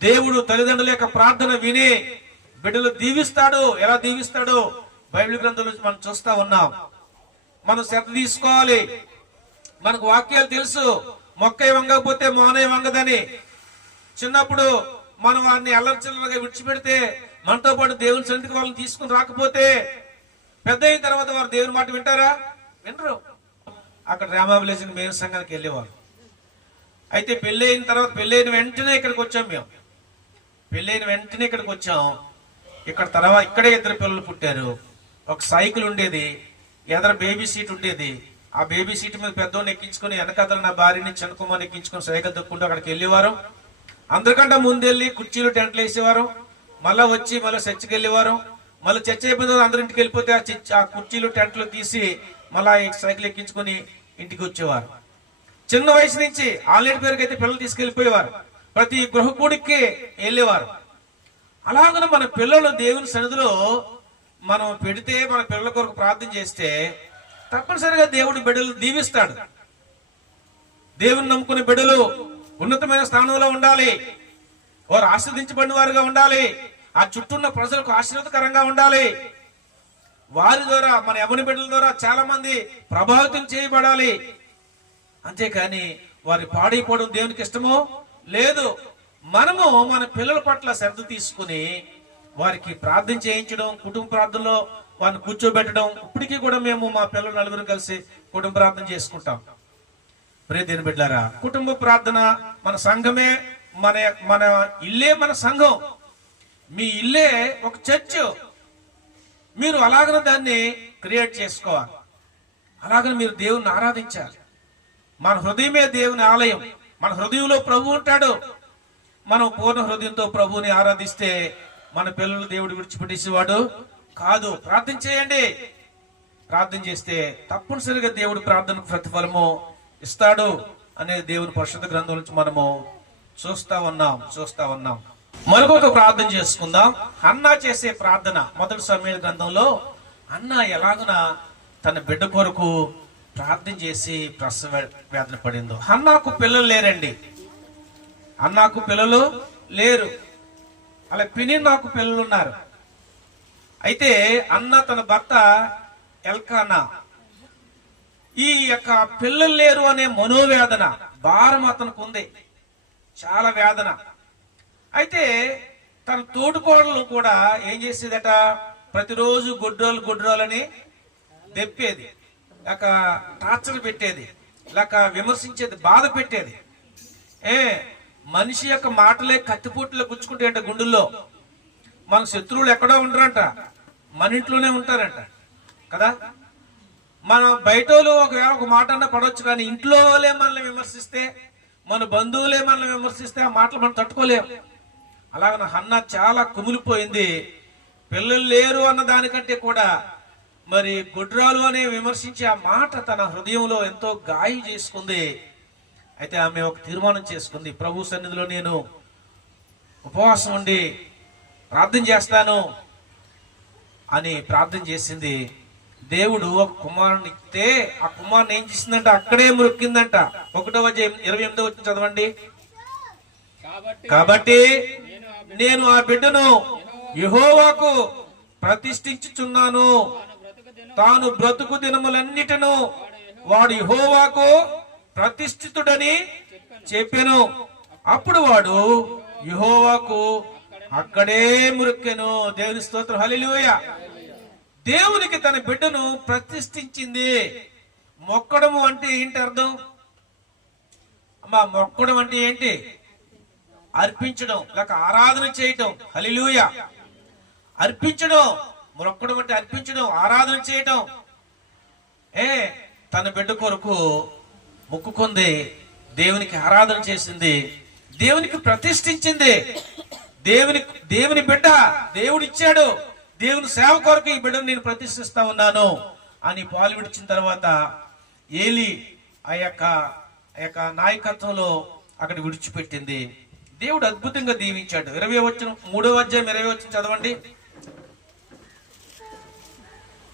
దేవుడు తల్లిదండ్రుల యొక్క ప్రార్థన విని బిడ్డలు దీవిస్తాడు. ఎలా దీవిస్తాడో బైబిల్ గ్రంథంలో మనం చూస్తా ఉన్నాం. మనం శ్రద్ధ తీసుకోవాలి. మనకు వాక్యాలు తెలుసు, మొక్క వంగకపోతే మోనే వంగదని. చిన్నప్పుడు మనం వారిని అల్లర్చిల్లరగా విడిచిపెడితే, మనతో పాటు దేవుని సన్నిధికి వాళ్ళని తీసుకుని రాకపోతే, పెద్ద అయిన తర్వాత వారు దేవుని మాట వింటారా? వినరు. అక్కడ రామాభిలేషన్ మేలు సంఘానికి వెళ్ళేవారు. అయితే పెళ్ళైన తర్వాత, పెళ్ళైన వెంటనే ఇక్కడికి వచ్చాం మేము. పెళ్ళైన వెంటనే ఇక్కడికి వచ్చాం. ఇక్కడ తర్వాత ఇక్కడే 2 పిల్లలు పుట్టారు. ఒక సైకిల్ ఉండేది, ఎదర బేబీ సీట్ ఉండేది. ఆ బేబీ సీట్ మీద పెద్దోడిని ఎక్కించుకుని, వెనకాతల నా భార్యని చిన్న కుమార్ని ఎక్కించుకుని సైకిల్ తొక్కుంటూ అక్కడికి వెళ్ళేవారు. అందరికంటే ముందెళ్ళి కుర్చీలు టెంట్లు వేసేవారు. మళ్ళీ వచ్చి మళ్ళీ చర్చికి వెళ్ళేవారు. మళ్ళీ చర్చ అయిపోయిన అందరి ఇంటికి వెళ్ళిపోతే ఆ కుర్చీలు టెంట్లు తీసి మళ్ళీ సైకిల్ ఎక్కించుకుని ఇంటికి వచ్చేవారు. చిన్న వయసు నుంచి ఆల్రెడీ పేరుకి అయితే పిల్లలు తీసుకెళ్లిపోయేవారు. ప్రతి గృహకూడికి వెళ్ళేవారు. అలాగనే మన పిల్లలు దేవుని సన్నిధిలో మనం పెడితే, మన పిల్లల కొరకు ప్రార్థన చేస్తే తప్పనిసరిగా దేవుడి బిడ్డలు దీవిస్తాడు. దేవుని నమ్ముకునే బిడ్డలు ఉన్నతమైన స్థానంలో ఉండాలి, వారు ఆశీర్వదించబడిన వారుగా ఉండాలి, ఆ చుట్టూ ఉన్న ప్రజలకు ఆశీర్వాదకరంగా ఉండాలి. వారి ద్వారా, మన యవ్వన బిడ్డల ద్వారా చాలా మంది ప్రభావితం చేయబడాలి. అంతేకాని వారి పాడైపోవడం దేవునికి ఇష్టమో లేదు. మనము మన పిల్లల పట్ల శ్రద్ధ తీసుకుని వారికి ప్రార్థన చేయించడం, కుటుంబ ప్రార్థనలో వారిని కూర్చోబెట్టడం. ఇప్పటికీ కూడా మేము మా పిల్లలు నలుగురు కలిసి కుటుంబ ప్రార్థన చేసుకుంటాం. ప్రియ దేవుని బిడ్డలారా, కుటుంబ ప్రార్థన మన సంఘమే, మన ఇల్లే మన సంఘం. మీ ఇల్లే ఒక చర్చ్. మీరు అలాగన దాన్ని క్రియేట్ చేసుకోవాలి. అలాగని మీరు దేవుని ఆరాధించాలి. మన హృదయమే దేవుని ఆలయం. మన హృదయంలో ప్రభు ఉంటాడు. మనం పూర్ణ హృదయంతో ప్రభువుని ఆరాధిస్తే మన పిల్లలు దేవుడు విడిచిపెట్టేసేవాడు కాదు. ప్రార్థన చేయండి. ప్రార్థన చేస్తే తప్పనిసరిగా దేవుడు ప్రార్థనకు ప్రతిఫలము ఇస్తాడు అనేది దేవుని పరిశుద్ధ గ్రంథం నుంచి మనము చూస్తా ఉన్నాం. మరొక ప్రార్థన చేసుకుందాం. హన్నా చేసే ప్రార్థన. మొదటి సమూయేలు గ్రంథంలో హన్నా ఎలాగున తన బిడ్డ కొరకు ప్రార్థన చేసి ప్రసవ వేదన పడిందో. హన్నాకు పిల్లలు లేరండి. అన్నాకు పిల్లలు లేరు. అలా పెనిన్నాకు పిల్లలు ఉన్నారు. అయితే అన్న తన భర్త ఎల్కానా ఈ యొక్క పిల్లలు లేరు అనే మనోవేదన, భారం అతనికి ఉంది, చాలా వేదన. అయితే తన తోటికోడలు కూడా ఏం చేసేదట, ప్రతిరోజు గుడ్రోలని దెప్పేది, లేక టార్చర్ పెట్టేది, లేక విమర్శించేది, బాధ పెట్టేది. మనిషి యొక్క మాటలే కత్తిపోట్లు గుచ్చుకుంటాయంట గుండెల్లో. మన శత్రువులు ఎక్కడో ఉండరంట, మన ఇంట్లోనే ఉంటారంట కదా. మన బయటోళ్ళు ఒకవేళ ఒక మాట అన్నా పడవచ్చు, కానీ ఇంట్లో వాళ్ళే మనల్ని విమర్శిస్తే, మన బంధువులే మనల్ని విమర్శిస్తే ఆ మాటలు మనం తట్టుకోలేం. అలాగ హన్నా చాలా కుమిలిపోయింది. పిల్లలు లేరు అన్న దానికంటే కూడా మరి గుడ్రాలు అనే విమర్శించి ఆ మాట తన హృదయంలో ఎంతో గాయం చేసుకుంది. అయితే ఆమె ఒక తీర్మానం చేసుకుంది, ప్రభు సన్నిధిలో నేను ఉపవాసం ఉండి ప్రార్థన చేస్తాను అని ప్రార్థన చేసింది. దేవుడు ఒక కుమారుని ఇస్తే ఆ కుమారుని ఏం చేసిందంట, అక్కడే మురికిందంట. 1:28 చదవండి. కాబట్టి నేను ఆ బిడ్డను యెహోవాకు ప్రతిష్ఠించుచున్నాను, తాను బ్రతుకు దినములన్నిటను వాడు యెహోవాకు ప్రతిష్ఠితుడని చెప్పెను. అప్పుడు వాడు యెహోవాకు అక్కడే మురికెను. దేవుని స్తోత్రం, హల్లెలూయా. దేవునికి తన బిడ్డను ప్రతిష్ఠించింది. మొక్కడము అంటే ఏంటి అర్థం అమ్మా? మొక్కడం అంటే ఏంటి? అర్పించడం, లేక ఆరాధన చేయటం. హల్లెలూయా. అర్పించడం, మొక్కడం అంటే అర్పించడం, ఆరాధన చేయటం. తన బిడ్డ కొరకు మొక్కుకుంది, దేవునికి ఆరాధన చేసింది, దేవునికి ప్రతిష్ఠించింది. దేవుని బిడ్డ దేవుడు ఇచ్చాడు, దేవుని సేవ కొరకు ఈ బిడ్డను నేను ప్రతిష్ఠిస్తా ఉన్నాను అని పాలు విడిచిన తర్వాత ఏలి ఆ యొక్క నాయకత్వంలో అక్కడ విడిచిపెట్టింది. దేవుడు అద్భుతంగా దీవించాడు. 3:20 చదవండి.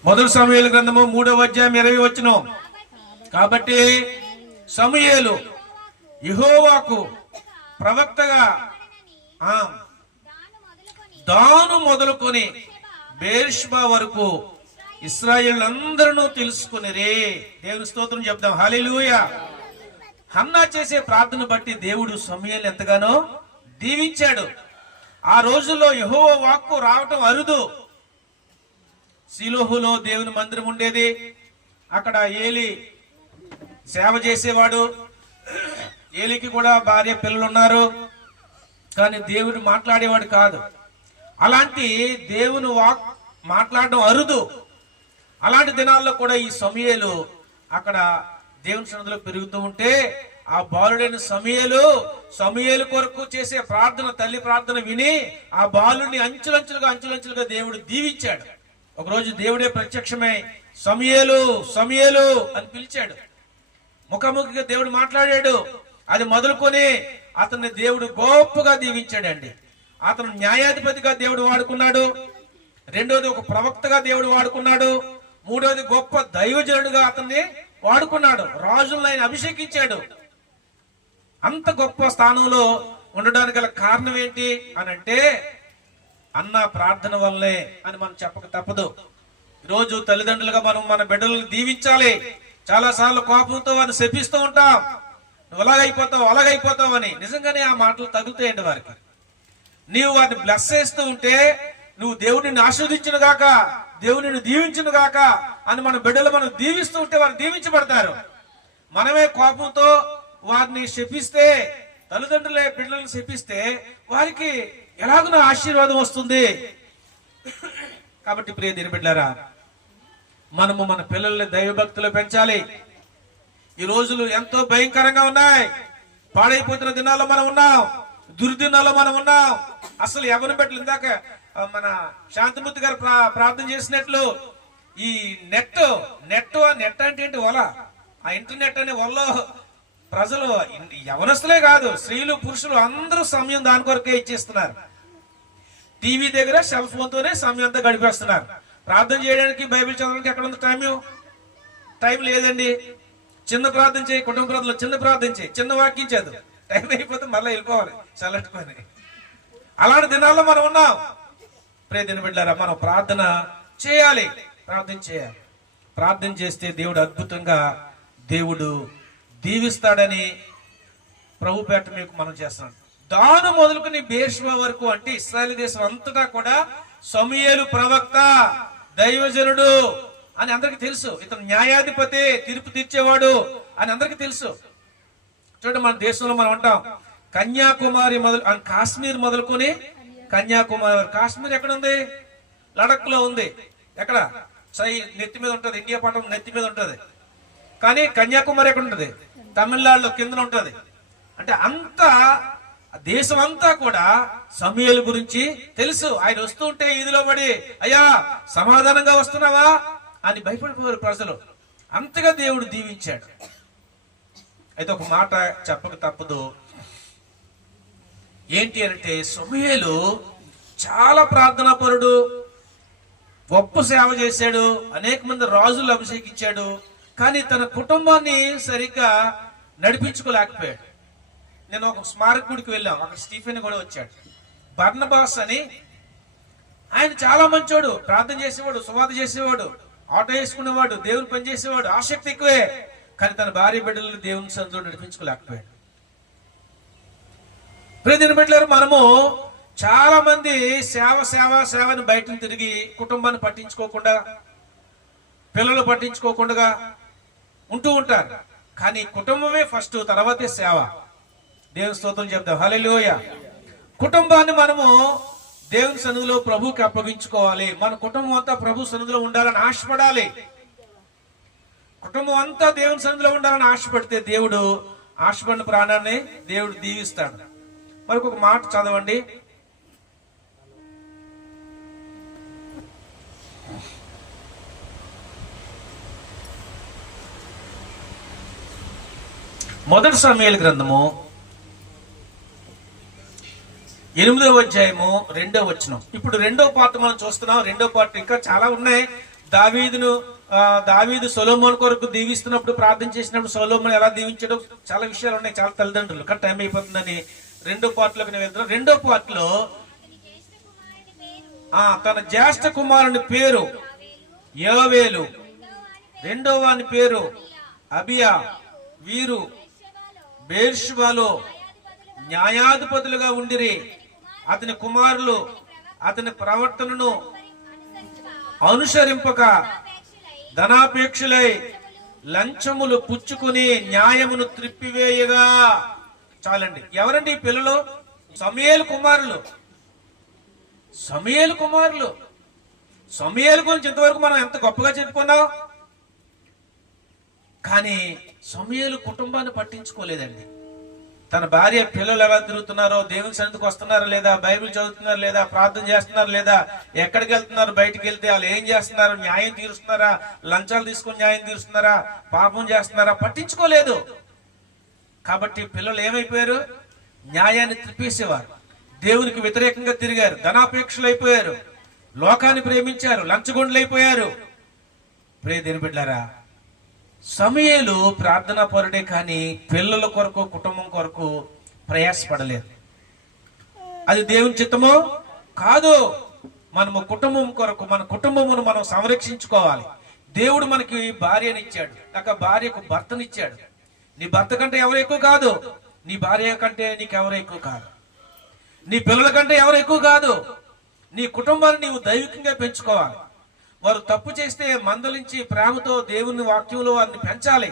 మొదటి సమూయేలు గ్రంథము 3:20. కాబట్టి సమూయేలు యెహోవాకు ప్రవక్తగా దాను మొదలుకొని బేర్షెబా వరకు ఇశ్రాయేలు అందరూ తెలుసుకునిరే. దేవుని స్తోత్రం చెప్దాం, హల్లెలూయా. హన్నా చేసే ప్రార్థన బట్టి దేవుడు సమూయేలు ఎంతగానో దీవించాడు. ఆ రోజుల్లో యెహోవా వాక్కు రావటం అరుదు. షిలోహులో దేవుని మందిరం ఉండేది. అక్కడ ఏలి సేవ చేసేవాడు. ఏలికి కూడా భార్య పిల్లలు ఉన్నారు, కానీ దేవుడు మాట్లాడేవాడు కాదు. అలాంటి దేవుని వాక్ మాట్లాడడం అరుదు. అలాంటి దినాల్లో కూడా ఈ సమూయేలు అక్కడ దేవుని సన్నిధిలో పెరుగుతూ ఉంటే ఆ బాలుడైన సమూయేలు కొరకు చేసే ప్రార్థన, తల్లి ప్రార్థన విని ఆ బాలుడిని అంచులంచులుగా దేవుడు దీవించాడు. ఒకరోజు దేవుడే ప్రత్యక్షమై సమూయేలు అని పిలిచాడు. ముఖాముఖిగా దేవుడు మాట్లాడాడు. అది మొదలుకొని అతన్ని దేవుడు గొప్పగా దీవించాడండి. అతను న్యాయాధిపతిగా దేవుడు వాడుకున్నాడు. రెండోది ఒక ప్రవక్తగా దేవుడు వాడుకున్నాడు. మూడోది గొప్ప దైవజనుడిగా అతన్ని వాడుకున్నాడు. రాజులను ఆయన అభిషేకించాడు. అంత గొప్ప స్థానంలో ఉండడానికి గల కారణం ఏంటి అని అంటే అన్న ప్రార్థన వల్లే అని మనం చెప్పక తప్పదు. ఈరోజు తల్లిదండ్రులుగా మనం మన బిడ్డలను దీవించాలి. చాలా సార్లు కోపంతో వారిని శపిస్తూ ఉంటాం. నువ్వు అలాగైపోతావు అని. నిజంగానే ఆ మాటలు తగులుతాయండి వారికి. నీవు వారిని బ్లెస్ చేస్తూ ఉంటే నువ్వు దేవుడిని ఆశీర్వదించును గాక, దేవుడిని దీవించును గాక అని మన బిడ్డలు మనం దీవిస్తూ ఉంటే వారు దీవించబడతారు. మనమే కోపంతో వారిని శపిస్తే, తల్లిదండ్రులే బిడ్డలను శపిస్తే వారికి ఎలాగున ఆశీర్వాదం వస్తుంది. కాబట్టి ప్రియ దేని బిడ్డలారా, మనము మన పిల్లల్ని దైవభక్తిలో పెంచాలి. ఈ రోజులు ఎంతో భయంకరంగా ఉన్నాయి. పాడైపోతున్న దినాల్లో మనం ఉన్నాం, దుర్దినాల్లో మనం ఉన్నాం. అసలు ఎవరిని బిడ్డలు ఇందాక మన శాంతిమూర్తి గారు ప్రార్థన చేసినట్లు ఈ నెట్ అంటే ఏంటి? వల. ఆ ఇంటర్నెట్ అనే వలలో ప్రజలు యవనస్తులే కాదు, స్త్రీలు పురుషులు అందరూ సమయం దాని కొరకే ఇచ్చేస్తున్నారు. టీవీ దగ్గర సెల్ ఫోన్ తోనే సమయం అంతా గడిపేస్తున్నారు. ప్రార్థన చేయడానికి, బైబిల్ చదవడానికి ఎక్కడ ఉంది టైం లేదండి. చిన్న ప్రార్థన చేయి, కుటుంబ ప్రార్థనలో చిన్న ప్రార్థన చేయి, చిన్న వాక్యం చదువు, టైం అయిపోతే మళ్ళీ వెళ్ళిపోవాలి చల్లట్టుకొని. అలాంటి దినాల్లో మనం ఉన్నాం. ప్రియ దిన బిడ్డలారా, మనం ప్రార్థన చేయాలి. ప్రార్థన చేస్తే దేవుడు అద్భుతంగా దేవుడు దీవిస్తాడని ప్రభు పేట మీకు మనం చేస్తున్నాం. దాను మొదలుకొని బేర్షెబా వరకు అంటే ఇశ్రాయేలు దేశం అంతటా కూడా సమూయేలు ప్రవక్త, దైవజనుడు అని అందరికి తెలుసు. ఇతను న్యాయాధిపతి, తీర్పు తీర్చేవాడు అని అందరికి తెలుసు. చూడండి, మన దేశంలో మనం అంటాం కన్యాకుమారి కాశ్మీర్ మొదలుకొని కన్యాకుమారి. కాశ్మీర్ ఎక్కడ ఉంది? లడక్ లో ఉంది. ఎక్కడ? నెత్తి మీద ఉంటది, ఇండియా పటం నెత్తి మీద ఉంటది. కానీ కన్యాకుమారి ఎక్కడ ఉంటది? తమిళనాడులో కింద ఉంటది. అంటే అంతా దేశం అంతా కూడా సమూయేలు గురించి తెలుసు. ఆయన వస్తూ ఉంటే ఈదిలో పడి, అయ్యా సమాధానంగా వస్తున్నావా అని భయపడిపోయారు ప్రజలు. అంతగా దేవుడు దీవించాడు. అయితే ఒక మాట చెప్పక తప్పదు. ఏంటి అంటే, సమూయేలు చాలా ప్రార్థనాపరుడు, గొప్ప సేవ చేశాడు, అనేక మంది రాజులు అభిషేకించాడు. కానీ తన కుటుంబాన్ని సరిగ్గా నడిపించుకోలేకపోయాడు. నేను ఒక స్మారక గుడికి వెళ్ళాం, అక్కడ స్టీఫెన్ కూడా వచ్చాడు. బర్నబాస్ అని ఆయన చాలా మంచోడు, ప్రార్థన చేసేవాడు, సువార్త చేసేవాడు, ఆటో వేసుకునేవాడు, దేవుని పని చేసేవాడు, ఆసక్తి ఎక్కువే. కానీ తన భార్య బిడ్డలను దేవుని సన్నిధిలో నడిపించుకోలేకపోయాడు. ప్రియమైన బిడ్డలారా, మనము చాలా మంది సేవని బయటను తిరిగి కుటుంబాన్ని పట్టించుకోకుండా, పిల్లలు పట్టించుకోకుండా ఉంటూ ఉంటారు. కానీ కుటుంబమే ఫస్ట్, తర్వాతే సేవ. దేవుని స్తోత్రం చెప్తాం. హల్లెలూయా. కుటుంబాన్ని మనము దేవుని సన్నిధిలో ప్రభువుకి అప్పగించుకోవాలి. మన కుటుంబం అంతా ప్రభు సన్నిధిలో ఉండాలని ఆశపడాలి. కుటుంబం అంతా దేవుని సన్నిధిలో ఉండాలని ఆశపడితే దేవుడు ఆశపడిన ప్రాణాన్ని దేవుడు దీవిస్తాడు. మరొక మాట చదవండి. మొదటి సమూయేలు గ్రంథము 8వ అధ్యాయము 2వ వచనం. ఇప్పుడు 2వ పార్ట్ మనం చూస్తున్నాం. 2వ పార్ట్ ఇంకా చాలా ఉన్నాయి. దావీదు సొలొమోను కొరకు దీవిస్తున్నప్పుడు, ప్రార్థన చేసినప్పుడు సొలొమోను ఎలా దీవించడం, చాలా విషయాలు ఉన్నాయి. చాలా తల్లిదండ్రులు కానీ టైం అయిపోతుందని 2వ పార్ట్ లోకి వెళ్తున్నాం. 2వ పార్ట్ లో తన జ్యేష్ఠ కుమారుని పేరు యోవేలు, రెండవ వాని పేరు అబియా. వీరు బేర్షెబాలో న్యాయాధిపతులుగా ఉండిరి. అతని కుమారులు అతని ప్రవర్తనను అనుసరింపక ధనాపేక్షలై లంచములు పుచ్చుకుని న్యాయమును త్రిప్పివేయగా. చాలండి. ఎవరండి ఈ పిల్లలు? సమూయేలు కుమారులు. సమూయేలు గురించి ఇంతవరకు మనం ఎంత గొప్పగా చెప్పుకున్నాం. కానీ సమూయేలు కుటుంబాన్ని పట్టించుకోలేదండి. తన భార్య పిల్లలు ఎలా తిరుగుతున్నారో, దేవుని సన్నిధికి వస్తున్నారో లేదా, బైబిల్ చదువుతున్నారు లేదా, ప్రార్థన చేస్తున్నారు లేదా, ఎక్కడికి వెళ్తున్నారు, బయటికి వెళ్తే వాళ్ళు ఏం చేస్తున్నారు, న్యాయం తీరుస్తున్నారా, లంచాలు తీసుకుని న్యాయం తీరుస్తున్నారా, పాపం చేస్తున్నారా, పట్టించుకోలేదు. కాబట్టి పిల్లలు ఏమైపోయారు? న్యాయాన్ని త్రిప్పేసేవారు, దేవునికి వ్యతిరేకంగా తిరిగారు, ధనాపేక్షలు అయిపోయారు, లోకాన్ని ప్రేమించారు, లంచగొండలు అయిపోయారు. ప్రియదేని బిడ్డలారా, సమూయేలు ప్రార్థనా పరుడే కానీ పిల్లల కొరకు కుటుంబం కొరకు ప్రయాసపడలేదు. అది దేవుని చిత్తమో కాదు. మనము కుటుంబం కొరకు మన కుటుంబమును మనం సంరక్షించుకోవాలి. దేవుడు మనకి భార్యనిచ్చాడు, ఒక భార్యకు భర్తనిచ్చాడు. నీ భర్త కంటే ఎవరు ఎక్కువ కాదు, నీ భార్య కంటే నీకెవరు ఎక్కువ కాదు, నీ పిల్లల కంటే ఎవరు ఎక్కువ కాదు. నీ కుటుంబాన్ని నీవు దైవికంగా పెంచుకోవాలి. వారు తప్పు చేస్తే మందలించి ప్రేమతో దేవుని వాక్యంలో వారిని పెంచాలి.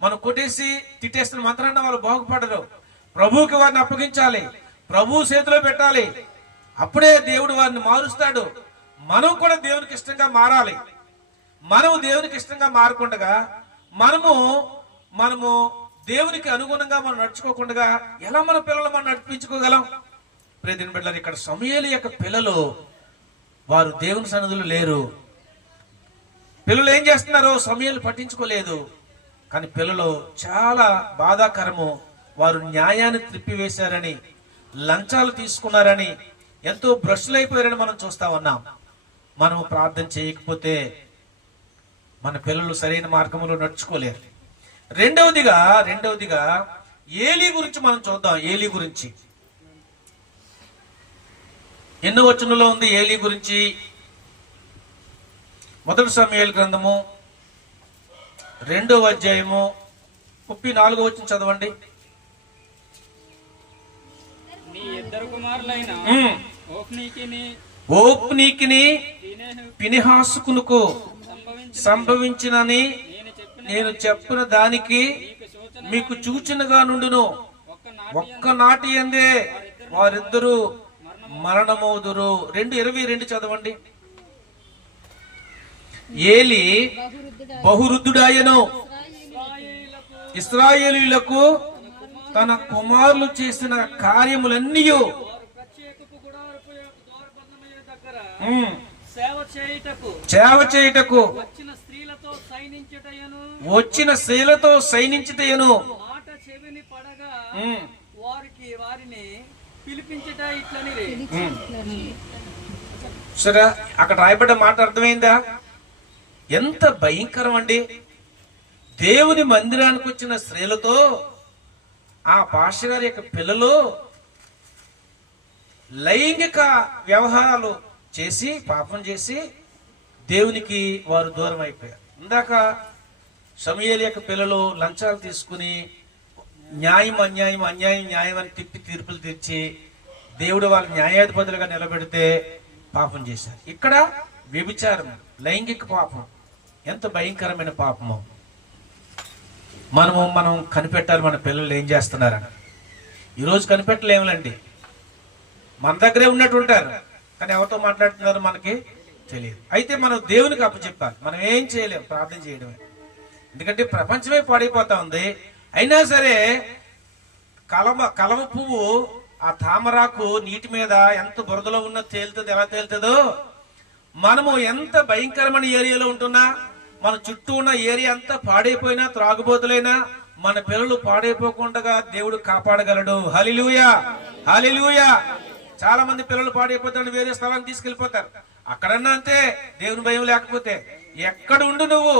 మనం కొట్టేసి తిట్టేస్తున్న మంత్రాన్ని వాళ్ళు బాగుపడరు. ప్రభువుకి వారిని అప్పగించాలి, ప్రభు చేతిలో పెట్టాలి. అప్పుడే దేవుడు వారిని మారుస్తాడు. మనం కూడా దేవునికి ఇష్టంగా మారాలి. మనము దేవునికి ఇష్టంగా మారకుండా మనము దేవునికి అనుగుణంగా మనం నడుచుకోకుండా ఎలా మన పిల్లలు మనం నడిపించుకోగలం? ప్రియదేని బిడ్డలారా, ఇక్కడ సమూయేలు యొక్క పిల్లలు వారు దేవుని సన్నిధిలో లేరు. పిల్లలు ఏం చేస్తున్నారో సమూయేలు పట్టించుకోలేదు. కానీ పిల్లలు చాలా బాధాకరము. వారు న్యాయాన్ని త్రిప్పివేశారని, లంచాలు తీసుకున్నారని, ఎంతో భ్రష్టులైపోయారని మనం చూస్తా ఉన్నాం. మనము ప్రార్థన చేయకపోతే మన పిల్లలు సరైన మార్గంలో నడుచుకోలేరు. రెండవదిగా ఏలీ గురించి మనం చూద్దాం. ఏలీ గురించి ఎన్నో వచనంలో ఉంది ఏలీ గురించి. మొదటి సమూయేలు గ్రంథము 2వ అధ్యాయము 34వ వచనం చదవండి. నీ ఇద్దరు కుమారులైన ఓఫ్నీకిని ఫీనెహాసుకునకు సంభవించినని నేను చెప్పిన దానికి మీకు సూచనగా నుండును. ఒక్కనాటి యందే వారిద్దరూ మరణమవుదురు. 2:22 చదవండి. ఏలి బహువృద్ధుడాయను, ఇశ్రాయేలీయులకు తన కుమారులు చేసిన కార్యములన్నీ సేవ చేయుటకు వచ్చిన స్త్రీలతో సైనించుటయను మాట చెవిని పడగా వారిని పిలిపించుట ఇట్లని. సరే, అక్కడ రాయబడ్డ మాట అర్థమైందా? ఎంత భయంకరం అండి! దేవుని మందిరానికి వచ్చిన స్త్రీలతో ఆ పాస్టర్ గారి యొక్క పిల్లలు లైంగిక వ్యవహారాలు చేసి పాపం చేసి దేవునికి వారు దూరం అయిపోయారు. ఇందాక సమూయేలు యొక్క పిల్లలు లంచాలు తీసుకుని న్యాయం అన్యాయం, అన్యాయం న్యాయం అని తిప్పి తీర్పులు తీర్చి దేవుడు వాళ్ళ న్యాయాధిపతులుగా నిలబెడితే పాపం చేశారు. ఇక్కడ వ్యభిచారం, లైంగిక పాపం ఎంత భయంకరమైన పాపమో మనం కనిపెట్టాలి. మన పిల్లలు ఏం చేస్తున్నారని ఈరోజు కనిపెట్టలేములండి. మన దగ్గరే ఉన్నట్టు ఉంటారు, కానీ ఎవరితో మాట్లాడుతున్నారో మనకి తెలియదు. అయితే మనం దేవునికి అప్పచెప్పాలి. మనం ఏం చేయలేం, ప్రార్థన చేయడమే. ఎందుకంటే ప్రపంచమే పాడైపోతా ఉంది. అయినా సరే కలవ పువ్వు, ఆ తామరాకు నీటి మీద ఎంత బురదలో ఉన్నా తేలుతుంది. ఎలా తేలుతుందో మనము ఎంత భయంకరమైన ఏరియాలో ఉంటున్నా, మన చుట్టూ ఉన్న ఏరియా అంతా పాడైపోయినా, త్రాగుబోతులైనా మన పిల్లలు పాడైపోకుండా దేవుడు కాపాడగలడు. హల్లెలూయా, హల్లెలూయా. చాలా మంది పిల్లలు పాడైపోతారు, వేరే స్థలానికి తీసుకెళ్లిపోతారు. అక్కడన్నా అంతే, దేవుని భయం లేకపోతే. ఎక్కడ ఉండు నువ్వు,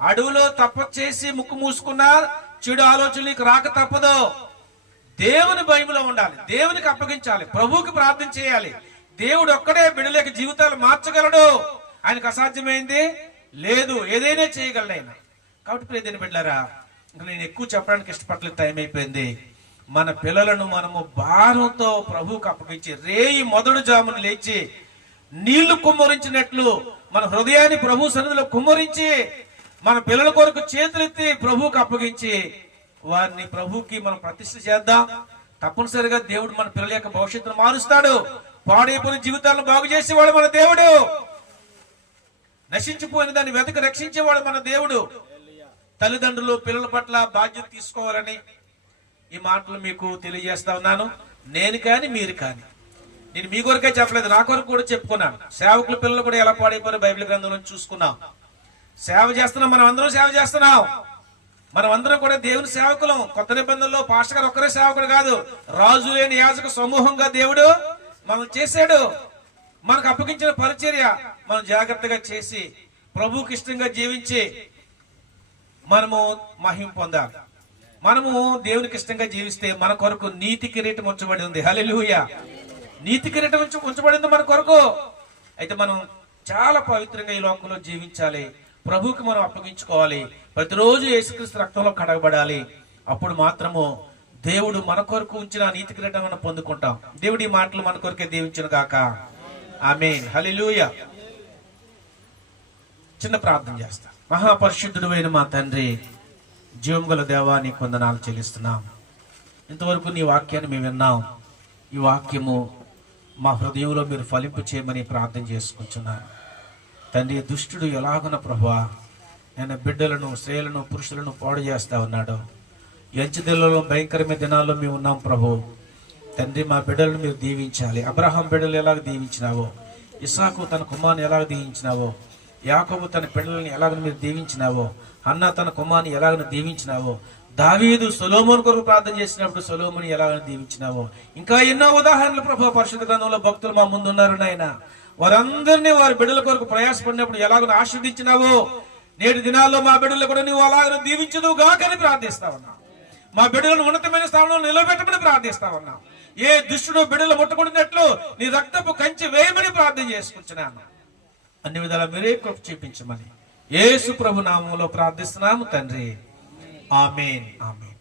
అడవులో తపస్సు చేసి ముక్కు మూసుకున్నా చెడు ఆలోచనలకు రాక తప్పదు. దేవుని భయంలో ఉండాలి, దేవునికి అప్పగించాలి, ప్రభువుకి ప్రార్థన చేయాలి. దేవుడు ఒక్కడే బిడ్డల జీవితాలు మార్చగలడు. ఆయనకు అసాధ్యమైంది లేదు, ఏదైనా చేయగలడు ఆయన. కాబట్టి ప్రియమైన బిడ్డలారా, ఇంకా నేను ఎక్కువ చెప్పడానికి ఇష్టపడలేదు, టైం అయిపోయింది. మన పిల్లలను మనము భారంతో ప్రభువుకు అప్పగించి రేయి మొదటి జామును లేచి నీళ్లు కుమ్మరించినట్లు మన హృదయాన్ని ప్రభు సన్నిధిలో కుమ్మరించి మన పిల్లల కొరకు చేతులెత్తి ప్రభువుకు అప్పగించి వారిని ప్రభువుకి మనం ప్రతిష్ఠ చేద్దాం. తప్పనిసరిగా దేవుడు మన పిల్లల యొక్క భవిష్యత్తును మారుస్తాడు. పాడైపోయిన జీవితాలను బాగు చేసేవాడు మన దేవుడు. నశించిపోయిన దాన్ని వెతక రక్షించేవాడు మన దేవుడు. తల్లిదండ్రులు పిల్లల పట్ల బాధ్యత తీసుకోవాలని ఈ మాటలు మీకు తెలియజేస్తా ఉన్నాను. నేను కానీ మీరు కానీ, నేను మీ కొరకే చెప్పలేదు, నా కొరకు కూడా చెప్పుకున్నాను. సేవకుల పిల్లలు కూడా ఎలా పాడైపోయారో బైబిల్ గ్రంథంలో చూసుకున్నాం. సేవ చేస్తున్నాం, మనం అందరం సేవ చేస్తున్నాం. మనం అందరం కూడా దేవుని సేవకులం. కొత్త నిబంధనలో పాస్టర్ గారు ఒక్కరే సేవకుడు కాదు, రాజు లేని యాజక సమూహంగా దేవుడు మనం చేశాడు. మనకు అప్పగించిన పరిచర్య మనం జాగ్రత్తగా చేసి ప్రభువుకి ఇష్టంగా జీవించి మనము మహిమ పొందాలి. మనము దేవునికి ఇష్టంగా జీవిస్తే మన కొరకు నీతి కిరీటం ఉంచబడి ఉంది. హల్లెలూయా. నీతి కిరీటం ఉంచబడింది మన కొరకు. అయితే మనం చాలా పవిత్రంగా ఈ లోకంలో జీవించాలి. ప్రభువుకి మనం అప్పగించుకోవాలి. ప్రతిరోజు యేసుక్రీస్తు రక్తంలో కడగబడాలి. అప్పుడు మాత్రము దేవుడు మన కొరకు ఉంచిన నీతి కిరీటం మనం పొందుకుంటాం. దేవుడి మాటలు మన కొరకే దీవించును గాక. ఆమేన్. హల్లెలూయా. చిన్న ప్రార్థన చేస్తా. మహాపరిశుద్ధుడు అయిన మా తండ్రి, జీవం గల దేవా, నీకు వందనాలు చెల్లిస్తున్నాం. ఇంతవరకు నీ వాక్యాన్ని మేము విన్నాం. ఈ వాక్యము మా హృదయంలో మీరు ఫలింపు చేయమని ప్రార్థన చేసుకుంటున్నాను తండ్రి. దుష్టుడు ఎలాగున ప్రభువా నేను బిడ్డలను, స్త్రీలను, పురుషులను పాడు చేస్తా ఉన్నాడు. ఎంచుదిల్లలో భయంకరమైన దినాల్లో మేము ఉన్నాం ప్రభు. తండ్రి, మా బిడ్డలను మీరు దీవించాలి. అబ్రహాం బిడ్డలు ఎలాగ దీవించినావో, ఇస్సాకు తన కుమారుని ఎలాగ దీవించినావో, యాకోబు తన పిల్లల్ని ఎలాగ మీరు దీవించినావో, అన్న తన కుమారుని ఎలాగ దీవించినావో, దావీదు సొలొమోను కొరకు ప్రార్థన చేసినప్పుడు సొలొమోను ఎలాగ దీవించినావో, ఇంకా ఎన్నో ఉదాహరణలు ప్రభు పరిశుద్ధ గ్రంథంలో భక్తులు మా ముందు ఉన్నారు నాయన. వారందరినీ వారి బిడ్డల కొరకు ప్రయాసపడినప్పుడు ఎలాగో ఆశీర్వదించినావో, నేటి దినాల్లో మా బిడ్డలు కూడా నువ్వు అలాగ దీవించదు గాకని ప్రార్థిస్తా ఉన్నావు. మా బిడ్డలను ఉన్నతమైన స్థానంలో నిలబెట్టమని ప్రార్థిస్తా ఉన్నాం. ఏ దుష్టుడు బిడ్డలు ముట్టకుడినట్లు నీ రక్తపు కంచి వేయమని ప్రార్థన చేసుకుంటున్నాను. అన్ని విధాలా మీరే కృప చూపించమని యేసు ప్రభు నామములో ప్రార్థిస్తున్నాము తండ్రి. ఆమేన్. ఆమేన్.